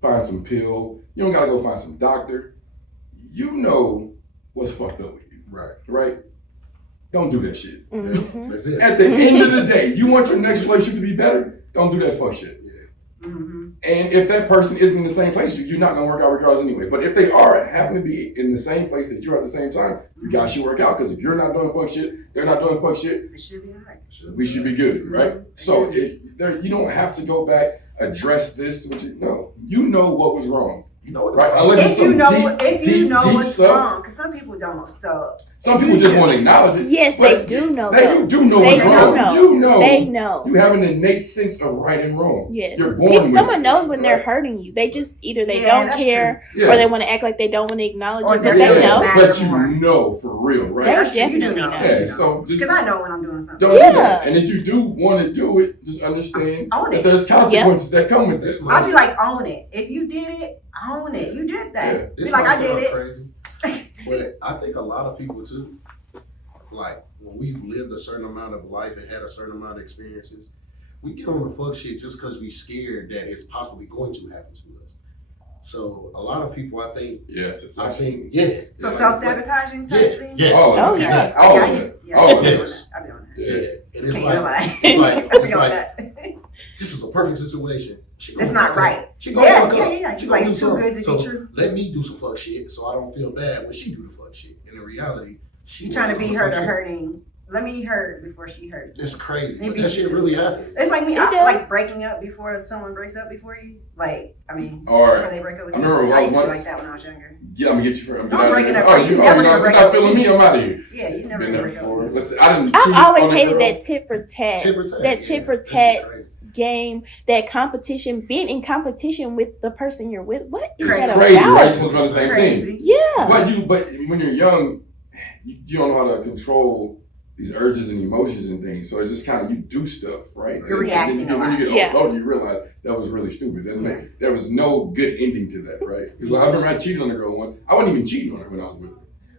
find some pill. You don't gotta go find some doctor. You know what's fucked up with you, right? Don't do that shit. Mhm. That's it. At the end of the day, you want your next relationship to be better? Don't do that fuck shit. Yeah. And if that person isn't in the same place, you're not gonna work out regardless anyway. But if they are, happen to be in the same place that you're at the same time, you guys should work out. Because if you're not doing fuck shit, they're not doing fuck shit, it should be all right. we should be good, right? So you don't have to go back, address this. No, you know what was wrong. You know what? Right? Unless it's If you some know, deep, if you deep, know deep what's stuff. wrong, because some people don't. So Some people just want to acknowledge it. Yes, but they do know. You do know They what's do wrong. know. You know. They know. You have an innate sense of right and wrong. Yes. You're born with Someone it, knows when they're right? hurting you. They just either they Yeah, don't that's care Yeah. or they want to act like they don't want to acknowledge Or it, but they're they know. matter But you more. know for real, right? They That's true. You do definitely know. know. Yeah, so just because I know when I'm doing something. don't do Yeah. that. And if you do want to do it, just understand Own that it. there's consequences that come with this. I'll be like, own it. If you did it, own it. You did that. Yeah. Be This like, might I did sound it. crazy, but I think a lot of people too, like when we've lived a certain amount of life and had a certain amount of experiences, we get on the fuck shit just because we scared that it's possibly going to happen to us. So a lot of people, I think, Yeah. yeah. it's So like- self-sabotaging type Yeah, thing? yes. Oh, yeah. Oh, Yeah, I yeah. used, yeah, Oh, I be yes. on that. I be on that. Yeah, and it's Can't like, lie. it's like, I be it's on like, that. this is a perfect situation. She gonna It's not fuck right. up. She gonna Yeah, fuck up. yeah. She Like, gonna do it's too something. good to So be true. let me do some fuck shit so I don't feel bad when she do the fuck shit. And in reality, she You trying to wasn't be on the her fuck to shit. hurting. Let me hurt before she hurts. It's crazy, Maybe but that shit you- really happens. It's like me, It I, does. like breaking up before someone breaks up before you. Like, I mean, Or before they break up with I you. remember I used to be once- like that when I was younger. yeah, I'm gonna get you for. I'm I'm breaking up. Oh, You you never gonna you're break not up with feeling me. me? I'm out of here. Yeah, you never Been gonna there break up before. with me. Listen, I didn't. I've always hated that tit for tat. Tit for tat, That yeah. tit for That shit tat crazy. game, that competition, being in competition with the person you're with. What is Crazy. that Crazy, right? You're about? supposed to be on the same team. Crazy. Yeah. But when you're young, you don't know how to control these urges and emotions and things. So it's just kind of you do stuff, right? You're reacting And then a when you lot. get Yeah. older, you realize that was really stupid. There was no good ending to that, right? Because I remember I cheated on a girl once. I wasn't even cheating on her when I was with her,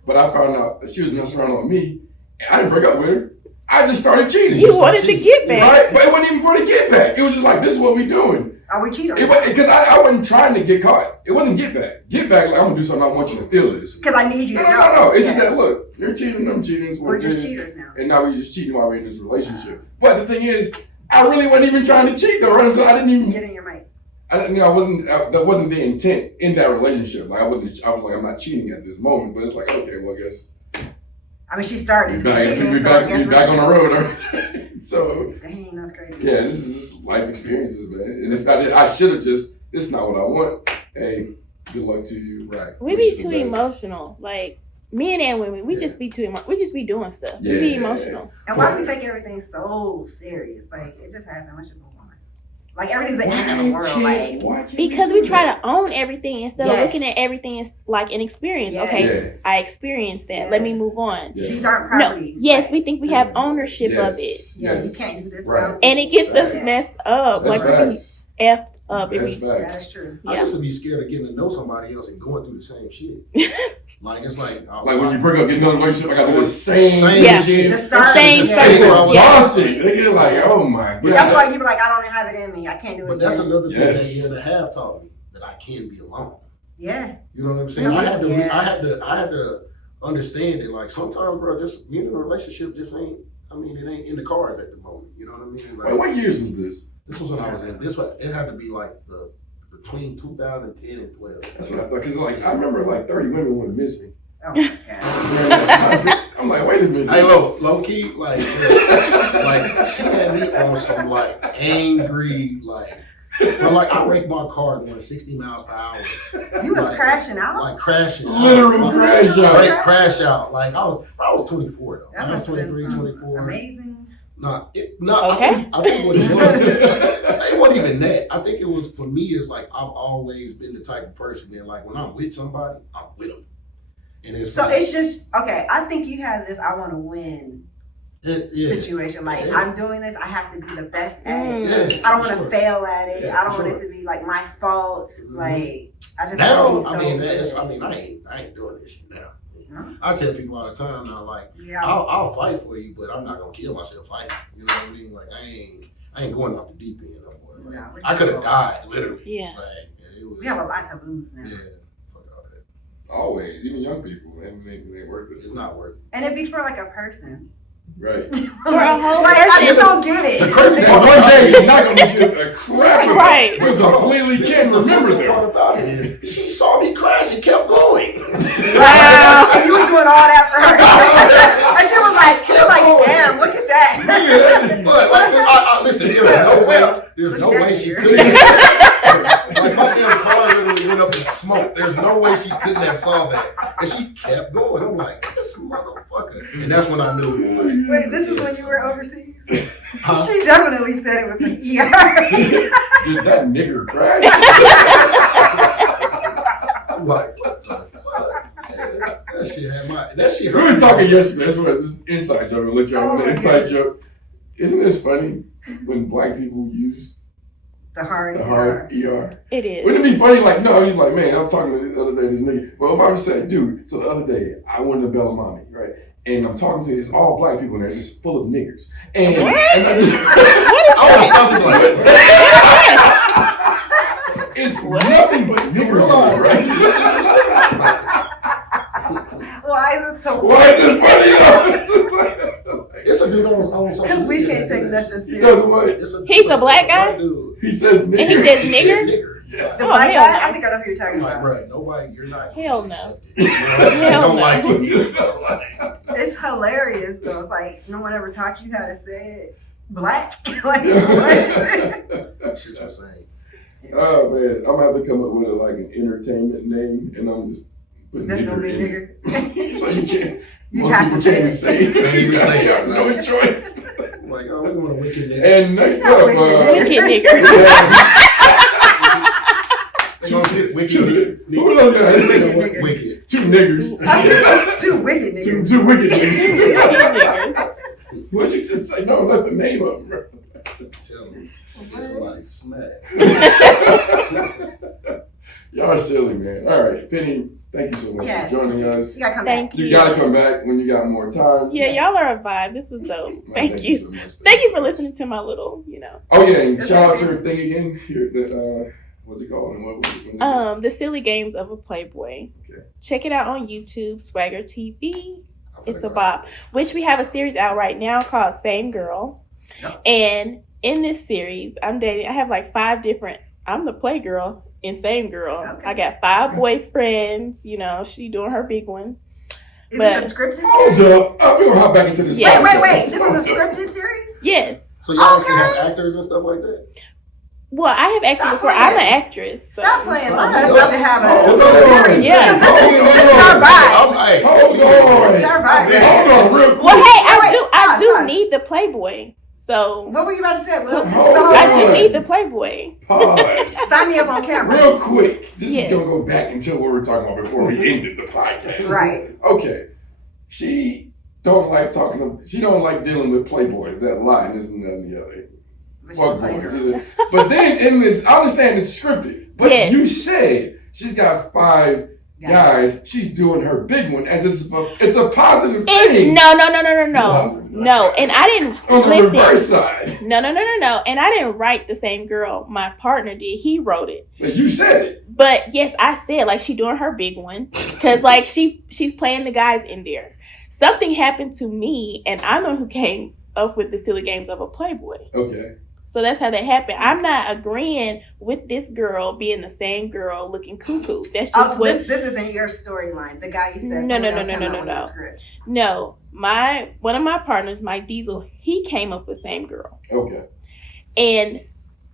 but I found out that she was messing around on me. And I didn't break up with her. I just started cheating. You wanted to get back. Right? But it wasn't even for the get back. It was just like, this is what we doing. Are we cheating? Because I wasn't trying to get caught. It wasn't get back. Get back, like, I'm going to do something I want you to feel this. Because I need you No, to know. no. It's Yeah. just that, look, you're cheating, I'm cheating. It's what We're it just is. cheaters now. And now we're just cheating while we're in this relationship. But the thing is, I really wasn't even trying to cheat, though, right? So I didn't even, Get in your mic. that wasn't the intent in that relationship. Like, I was like, I'm not cheating at this moment. But it's like, okay, well, I guess I mean, she started we cheating, so I guess we're back on the cheating. road. Right? So, Dang, that's crazy. yeah, this is just life experiences, man. And I should have just, this is not what I want. Hey, good luck to you. Right. We Wish be you the too best. emotional. Like men and women, we just be too we just be doing stuff. We Yeah. be emotional. And why do we take everything so serious? Like, it just happened. Let's just move on. Like, everything's the end of the world. Like, Why can't Because we try to own everything instead of Yes. looking at everything as like an experience. Yes. Okay, Yeah. I experienced that. Let me Yes. move on. Yeah. these aren't No, properties. yes, Like, we think we have ownership of it, Yes. Yeah, Yes. you can't do this. Right. without and it gets us Yes. messed up. That's Like we be facts. effed up. It That's be, Yeah, facts. that's true. I yeah. used to be scared of getting to know somebody else and going through the same shit. Like it's like Like when you break up, get another relationship, I got to do the same Yeah. shit. The start Same is- circle. It's Yeah. exhausting. Nigga, like, oh my But god. That's why you be like, I don't have it in me. I can't do it. But that's again. another thing Yes. that year and a half taught me that I can be alone. Yeah. You know what I'm saying? Yeah. I had to understand it. Like sometimes, bro, just being in a relationship just ain't. I mean, it ain't in the cards at the moment. You know what I mean? Like, Wait, what years was this? this was when I was in. It had to be like between 2010 and 12. That's what I thought. Cause like I remember like 30 women went missing. Oh my God. I'm like, wait a minute. Hey, low key, like she had me on some like angry, like, but like I wrecked my car going 60 miles per hour, You was Like- crashing out? like crashing, out. Literal crash out. Straight crash out. Like I was 24 though. That I was must have been 23, some 24. amazing. Okay. I think what it was, it wasn't even that. I think it was for me. Is like I've always been the type of person that like when I'm with somebody, I'm with them, and it's So like, it's just, okay, I think you have this I want to win yeah. situation. Like, Yeah. I'm doing this, I have to be the best at it. Yeah, I don't want sure. to fail at it. Yeah, I don't for want it sure. to be like my fault. Mhm. Like, I just Now, want to be so good. I ain't doing this shit now. No? I tell people all the time now, like, Yeah. I'll fight for you, but I'm not gonna kill myself fighting. You know what I mean? Like, I ain't going off the deep end no more. Like, No, we I could have just- died literally. Yeah. Like, and it was, We have a lot to lose now. yeah. Fuck all that. Always, even young people, man, they work with It's not worth it. And it'd be for like a person. Right. For a whole like, I person. just don't get it. The crazy And one day he's not gonna give a crap about Right. it. We completely This can't is the remember funny part them. about it is she saw me crash and kept going. Wow. And you was doing all that for her. And she was like, damn, look at that. But like, I listen, there's no way she could. Like my damn car literally went up in smoke. There's no way she couldn't have saw that. And she kept going. I'm like, this motherfucker. And that's when I knew it was like. Wait, this is when you were overseas? Huh? She definitely said it with the ER. Did that nigger crash? I'm like, what the fuck? Man, that shit We hurt. were talking yesterday. That's what this is an inside joke. I'll let you Oh know my an inside goodness. joke. Isn't this funny when black people use The hard the ER. hard ER? It is. Wouldn't it be funny? Like, no, you're like, man, I'm talking to the other day, this nigga. Well, if I was saying, dude, so the other day, I went to Bellamami, right? And I'm talking to it's all black people in there, it's just full of niggers. And, What? and I just, I would have something like, it's What? nothing but niggers in there, right? Why is it so Why is it funny though? it's a dude on social Because we media can't that take do nothing He serious. does what? He's a black guy? white dude. He says And he nigger. says He nigger? says nigger. The Oh, black hell guy? no. I think I know who you're talking I'm like, about. bro, nobody, you're not. Hell no. accepted. You know what I'm saying? Hell Don't no. like it. It's hilarious though. It's like no one ever taught you how to say it. Black? Like what? Shit you're saying. Oh man, I'm gonna have to come up with like an entertainment name, and I'm just putting That's gonna be nigger in nigger. it. So you can't. You Most have people to can't say say it. it. Can't even say You it. have no choice. I'm like, oh, we want a wicked nigga. And next Not up, wicked. Wicked nigger. we have They gonna sit wicked two- nigga. who are those guys? Nigga, what wicked. two niggers. I said two wicked niggas. Two wicked niggas. Niggers. What'd you just say? No, that's the name of them. Bro. Tell me, get somebody smack. Y'all are silly, man. All right, Penny, thank you so much Yes. for joining us. You gotta come back. Thank you. You gotta come back when you got more time. Yeah, y'all are a vibe. This was dope. Man, Thank you. so much. Thank you for listening to my little, Oh yeah, and It's shout out okay. to her thing again. Here, what's it called? And what is it? The Silly Games of a Playboy. Okay. Check it out on YouTube, Swagger TV. I'm It's a gonna bop. Which we have a series out right now called Same Girl. Yep. And in this series, I have like 5 different, I'm the play girl in Same Girl. Okay. I got 5 boyfriends, she doing her big one. Is But- it a scripted Hold series? up. We're gonna hop back into this. Yeah. Wait, podcast. this is a scripted series? Yes. So y'all actually Okay. have actors and stuff like that? Well, I have acted Stop before. playing. I'm an actress. So. Stop playing. Stop. My husband's about to have a Hold little on. series. Yeah. Because this is our vibe. Hold on. This is our vibe. Hold on, real quick. Well, hey, Wait, I pause, do pause. need the Playboy. So What were you about to say? Well, this is the Hold whole on. I do thing. need the Playboy. Pause. Sign me up on camera. Real quick. This Yes. is gonna go back into what we were talking about before we ended the podcast. Right. Okay. She don't like she don't like dealing with playboys. That line isn't none the other. But Fuck she played boys. her. But then in this, I understand it's scripted. But Yes. you said she's got 5 guys. She's doing her big one as it's a positive It's thing. no. And I didn't On the reverse listen. side. No. And I didn't write the Same Girl. My partner did. He wrote it. But you said it. But yes, I said like she doing her big one because like she's playing the guys in there. Something happened to me, and I'm the one who came up with the Silly Games of a Playboy. Okay. So that's how that happened. I'm not agreeing with this girl being the same girl looking cuckoo. That's just Oh, so what. this isn't your storyline. The guy you said. No, someone no, else no, came no, up no, with no. the script. No, one of my partners, Mike Diesel, he came up with Same Girl. Okay. And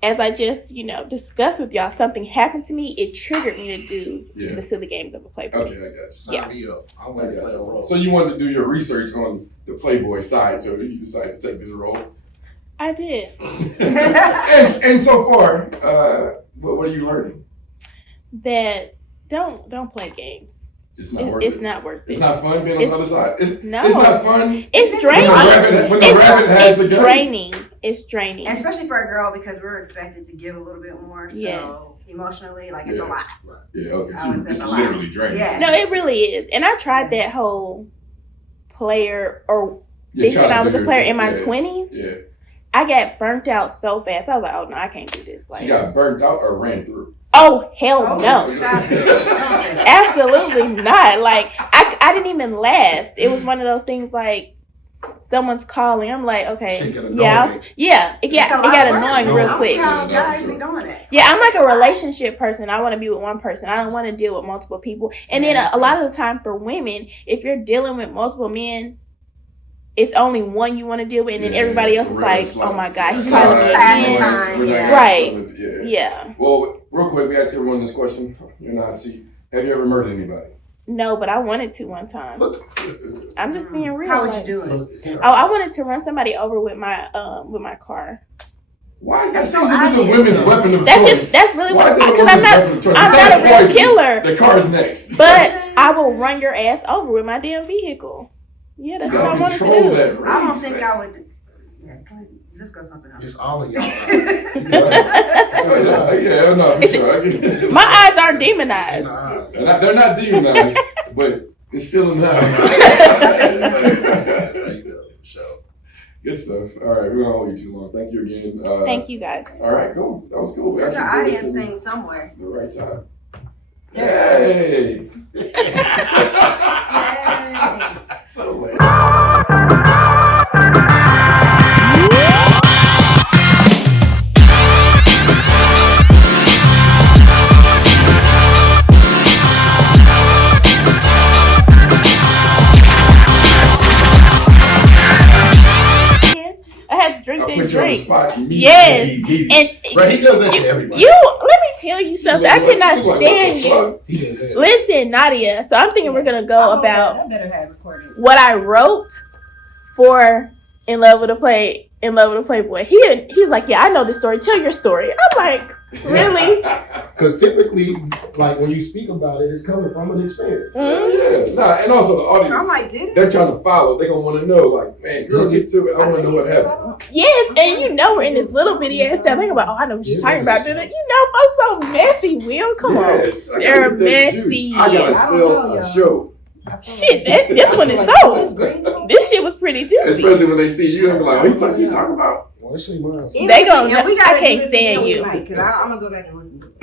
as I just, discussed with y'all, something happened to me. It triggered me to do Yeah. the Silly Games of a Playboy. Okay, I got you. Sign me up. I I want to got play a you. role. So you wanted to do your research on the Playboy side, so you decided to take this role. I did. and so far, what are you learning? That don't play games. It's not worth It's it. not worth it. It's not fun being on the other side. It's No. not fun. It's When draining. the rabbit has the It's gun. draining. It's draining. Especially for a girl because we're expected to give a little bit more. So Yes. emotionally, like it's Yeah. a lot. Yeah, okay. I would So say it's a lot. literally draining. Yeah. No, it really is. And I tried that whole player or Yeah, thinking try to I was do a your player thing. in my Yeah. 20s. Yeah. I got burnt out so fast. I was like, oh no, I can't do this. She Like, got burnt out or ran through. oh hell Oh, no. stop it. Don't say that. Absolutely not. Like I didn't even last. It was one of those things like someone's calling. I'm like, okay, Shit get yeah, annoying. it It's got a lot worse. annoying No, real I quick. don't see how Yeah, guys for be sure. doing it. Yeah, I'm like a relationship person. I want to be with one person. I don't want to deal with multiple people. And then a lot of the time for women, if you're dealing with multiple men, it's only one you want to deal with, and then Yeah, everybody else for is real, like, it's oh my god, he's It's calling like me passing again. time, yeah. Right. Yeah. Yeah. Well, real quick, we ask everyone this question. You're not. See, have you ever murdered anybody? No, but I wanted to one time. Look, I'm just being real. How would like- you do it? look, it's in Oh, I wanted to run somebody over with my car. Why is that That's seems so to be the obvious. women's weapon of That's choice? that's really Why what is that the because I'm women's not weapon of choice? I'm Besides not a real poison, killer. The car's next. But I will run your ass over with my damn vehicle. Yeah, you that's what I gotta wanted to control do. that rage. I don't think man. I would. Yeah, let's go something else. It's all in y'all. Oh, yeah, no, for sure. I get it. My eyes aren't It's in the demonized. eye. They're not demonized, but it's still in the That's how you do it. For sure. Good stuff. All right, we won't hold you too long. Thank you again. Thank you guys. All right, cool. That was cool. We There's an actually did audience this in thing somewhere. the right time. Yeah. Yay! Yay. So late. I had to drink I this put you on the drink. spot immediately. Yes. He- And Right, he does that to everybody. you let me tell you something. I Like, cannot what the stand you. fuck? He does that. Listen, Nadia. So I'm thinking we're gonna go about I better have recorded. what I wrote for In Love with a Playboy. He was like, yeah, I know this story. Tell your story. I'm like, really? Because typically, like when you speak about it, it's coming from an experience. Mhm. Yeah, nah, and also the audience. I'm like, dude. They're trying to follow. They're gonna want to know, like, man, girl, get to it. I want to know what happened. Yes, and you know we're in this little bitty ass town. Think about, oh, I know what you're talking about. You know, folks so messy. Will come Yes, I on, gotta they're get that juice. messy. I gotta I don't sell know, a y'all. show, Shit, this one is sold. This shit was pretty juicy. especially when they see you. They're like, "What you talking about?" Well, actually, mine. They gon' And we gotta I can't do this stand again you. tonight, 'cause I'm gonna go back and listen to it.